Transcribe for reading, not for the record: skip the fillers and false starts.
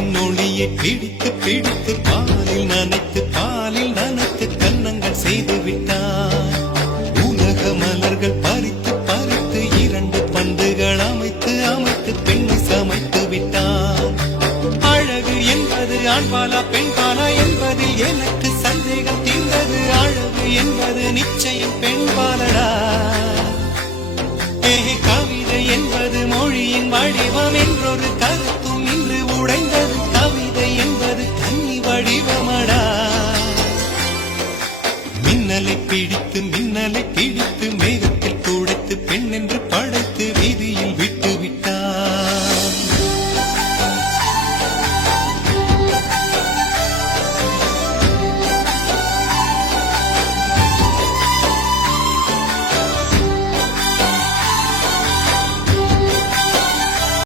நிலவின் ஒளியை பிடித்து பிடித்து பாலில் நனைத்து கன்னங்கள் செய்து விட்டான். உலக மலர்கள் பறித்து பறித்து 2 பந்துகள் அமைத்து அமைத்து பெண்ணை சமைத்து விட்டான். அழகு என்பது ஆண்பாலா பெண்பாலா என்பதில் எனக்கு சந்தேகம் தீர்ந்தது. அழகு என்பது நிச்சயம் பெண்பாலடா. கவிதை என்பது மொழியின் வடிவம் என்றொரு கருத்தும் இன்று உடைந்தது. கவிதை என்பது கன்னி வடிவமடா. மின்னலை பிடித்து